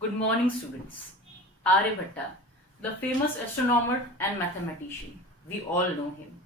Good morning, students. Aryabhatta, the famous astronomer and mathematician. We all know him.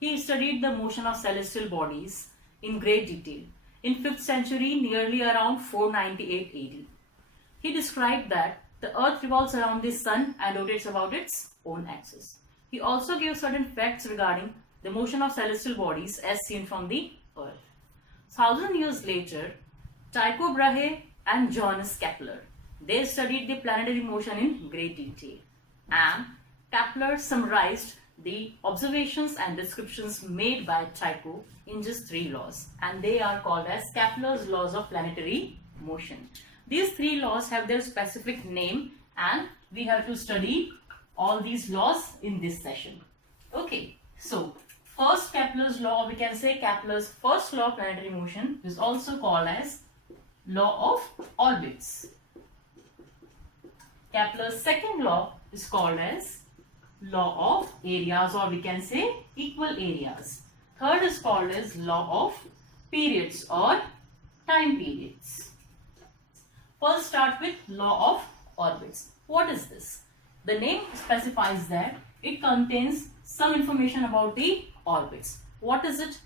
He studied the motion of celestial bodies in great detail in 5th century, nearly around 498 AD. He described that the earth revolves around the sun and rotates about its own axis. He also gave certain facts regarding the motion of celestial bodies as seen from the earth. 1,000 years later, Tycho Brahe and Johannes Kepler, they studied the planetary motion in great detail, and Kepler summarized the observations and descriptions made by Tycho in just 3 laws, and they are called as Kepler's laws of planetary motion. These 3 laws have their specific name, and we have to study all these laws in this session. Okay, so first Kepler's law, we can say Kepler's first law of planetary motion, is also called as law of orbits. Kepler's second law is called as law of areas, or we can say equal areas. Third is called as law of periods or time periods. First start with law of orbits. What is this? The name specifies that it contains some information about the orbits. What is it?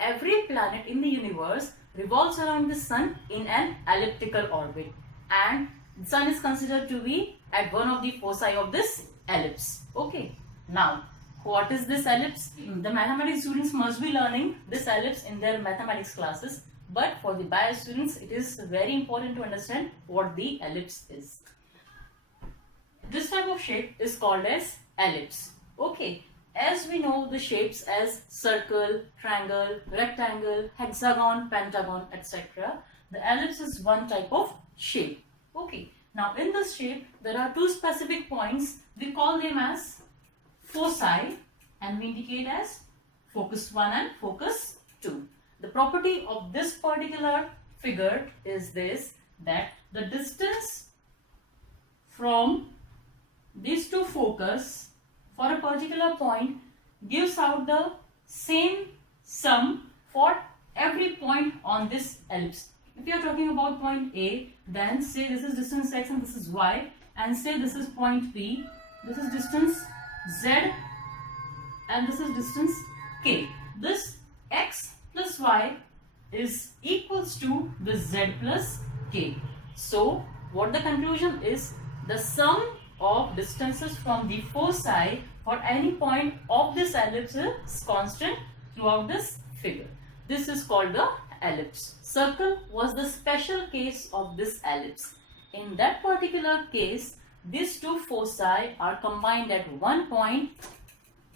Every planet in the universe revolves around the sun in an elliptical orbit, and the sun is considered to be at one of the foci of this ellipse. Okay. Now, what is this ellipse? The mathematics students must be learning this ellipse in their mathematics classes, but for the bio students, it is very important to understand what the ellipse is. This type of shape is called as ellipse. Okay. As we know the shapes as circle, triangle, rectangle, hexagon, pentagon, etc., the ellipse is one type of shape. Okay. Now in this shape, there are 2 specific points. We call them as foci, and we indicate as focus 1 and focus 2. The property of this particular figure is this, that the distance from these 2 focus for a particular point gives out the same sum for every point on this ellipse. If you are talking about point A, then say this is distance x and this is y, and say this is point P, this is distance z and this is distance k. This x plus y is equals to the z plus k. So what the conclusion is, the sum of distances from the foci for any point of this ellipse is constant throughout this figure. This is called the ellipse. Circle was the special case of this ellipse. In that particular case, these 2 foci are combined at one point.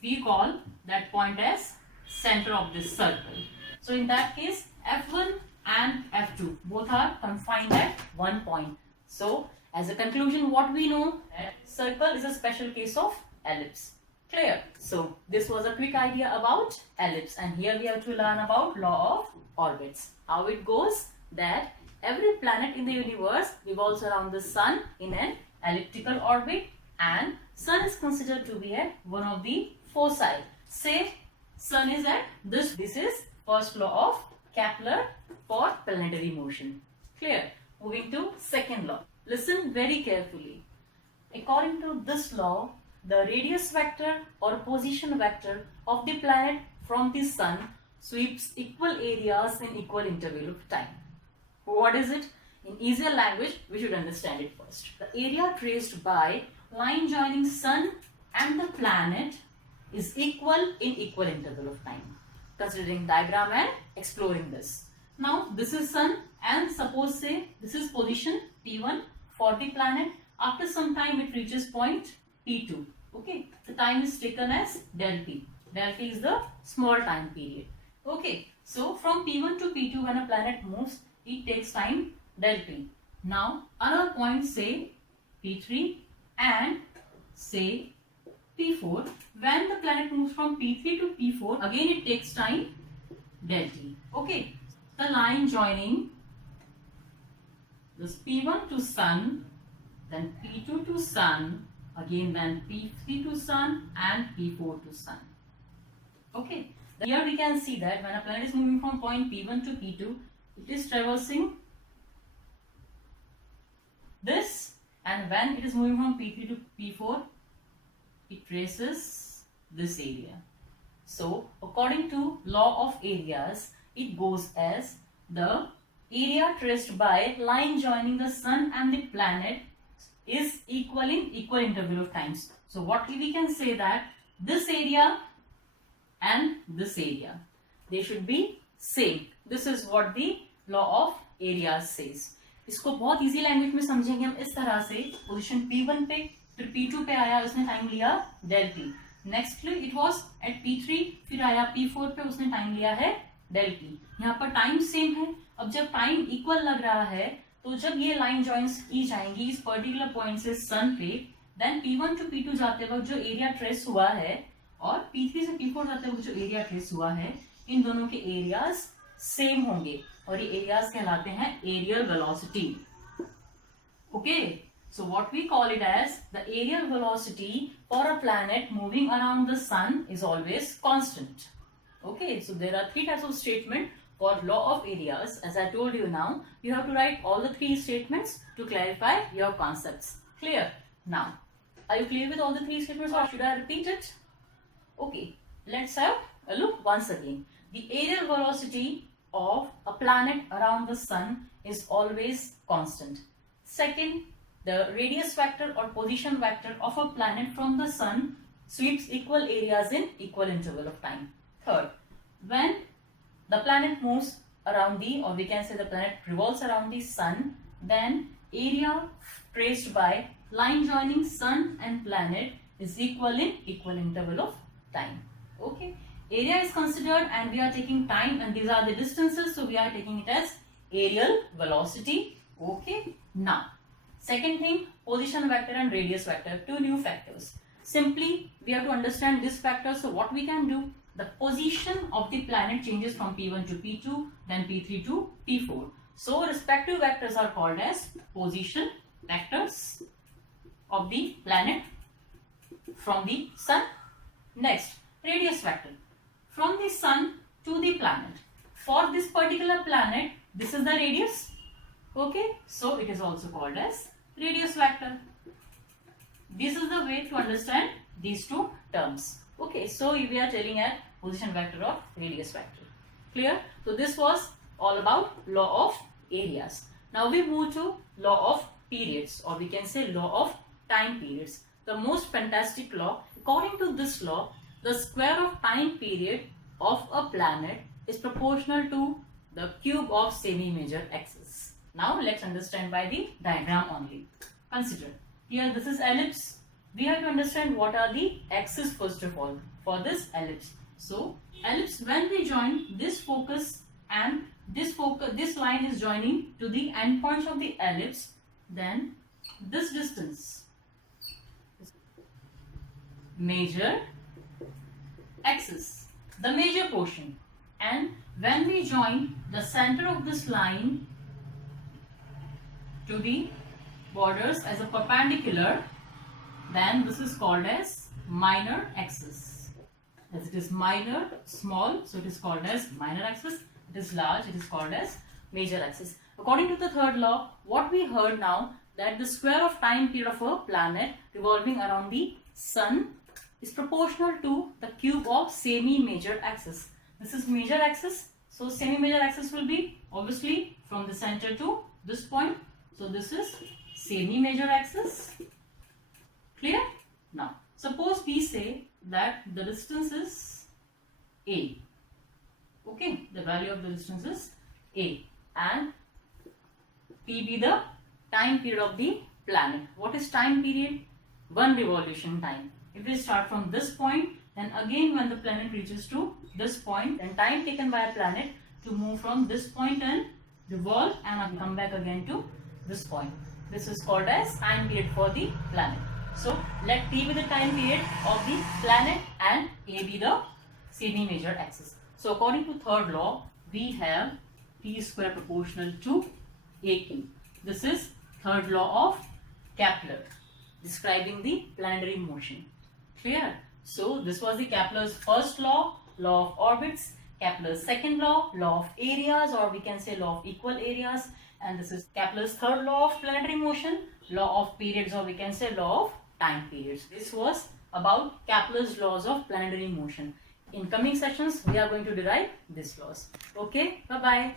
We call that point as center of this circle. So in that case, F1 and F2 both are confined at one point. So as a conclusion, what we know, that circle is a special case of ellipse. Clear? So this was a quick idea about ellipse, and here we have to learn about law of orbits. How it goes, that every planet in the universe revolves around the sun in an elliptical orbit, and sun is considered to be at one of the foci. Say sun is at this. This is first law of Kepler for planetary motion. Clear? Moving to second law. Listen very carefully. According to this law, the radius vector or position vector of the planet from the sun sweeps equal areas in equal interval of time. What is it? In easier language, we should understand it first. The area traced by line joining sun and the planet is equal in equal interval of time. Considering diagram and exploring this. Now this is sun, and suppose say this is position T1 for the planet. After some time it reaches point P2. Okay, the time is taken as del T. Del T is the small time period. Okay, so from P1 to P2 when a planet moves, it takes time del T. Now another point, say P3 and say P4. When the planet moves from P3 to P4, again it takes time del T. Okay, the line joining this P1 to sun, then P2 to sun, again then P3 to sun and P4 to sun. Okay, here we can see that when a planet is moving from point P1 to P2, it is traversing this and when it is moving from P3 to P4, it traces this area. So according to law of areas, it goes as the area traced by line joining the sun and the planet is equal in equal interval of times. So what we can say that this area and this area, they should be same. This is what the law of areas says. इसको बहुत easy language में समझेंगे हम इस तरह से. Position P1 पे फिर P2 पे आया, उसने टाइम लिया del T. Nextly it was at P3, फिर आया P4 पे, उसने टाइम लिया है del T. यहाँ पर टाइम सेम है. अब जब टाइम इक्वल लग रहा है तो जब ये लाइन जॉइंस की जाएंगी इस पर्टिकुलर पॉइंट से सन पे, देन P1 टू P2 जाते वक्त जो एरिया ट्रेस हुआ है और P3 से P4 जाते वक्त जो एरिया ट्रेस हुआ है, इन दोनों के एरियाज सेम होंगे और ये एरियाज कहलाते हैं areal velocity. Okay, so what we call it as the aerial velocity for a planet moving around the sun is always constant. Okay, so there are three types of statement for law of areas. As I told you, now you have to write all the three statements to clarify your concepts. Clear? Now, are you clear with all the three statements or should I repeat it? Okay, let's have a look once again. The aerial velocity of a planet around the sun is always constant. Second, the radius vector or position vector of a planet from the sun sweeps equal areas in equal interval of time. Third, when the planet moves around the, or we can say the planet revolves around the sun, then area traced by line joining sun and planet is equal in equal interval of time. Okay, area is considered and we are taking time, and these are the distances, so we are taking it as aerial velocity. Okay, now second thing, position vector and radius vector, two new factors. Simply we have to understand this factor. So what we can do, the position of the planet changes from P1 to P2, then P3 to P4. So respective vectors are called as position vectors of the planet from the sun. Next, radius vector from the sun to the planet. For this particular planet, this is the radius. Okay, so it is also called as radius vector. This is the way to understand these two terms. Okay, so we are telling a position vector of radius vector. Clear? So this was all about law of areas. Now we move to law of periods, or we can say law of time periods. The most fantastic law. According to this law, the square of time period of a planet is proportional to the cube of semi-major axis. Now let's understand by the diagram only. Consider, here this is ellipse. We have to understand what are the axes first of all for this ellipse. So ellipse, when we join this focus and this line is joining to the endpoints of the ellipse, then this distance is major axis, the major portion, and when we join the center of this line to the borders as a perpendicular, then this is called as minor axis. As it is minor, small, so it is called as minor axis. It is large, it is called as major axis. According to the third law, what we heard now, that the square of time period of a planet revolving around the sun is proportional to the cube of semi-major axis. This is major axis, so semi-major axis will be obviously from the center to this point. So this is semi-major axis. Clear? Now, suppose we say that the distance is A. Okay, the value of the distance is A, and P be the time period of the planet. What is time period? One revolution time. If we start from this point, then again when the planet reaches to this point, then time taken by a planet to move from this point and revolve and come back again to this point. This is called as time period for the planet. So let T be the time period of the planet and A be the semi-major axis. So according to third law, we have T square proportional to AQ. This is third law of Kepler, describing the planetary motion. Clear? So this was the Kepler's first law, law of orbits. Kepler's second law, law of areas, or we can say law of equal areas. And this is Kepler's third law of planetary motion, law of periods, or we can say law of time periods. This was about Kepler's laws of planetary motion. In coming sessions, we are going to derive these laws. Okay, bye-bye.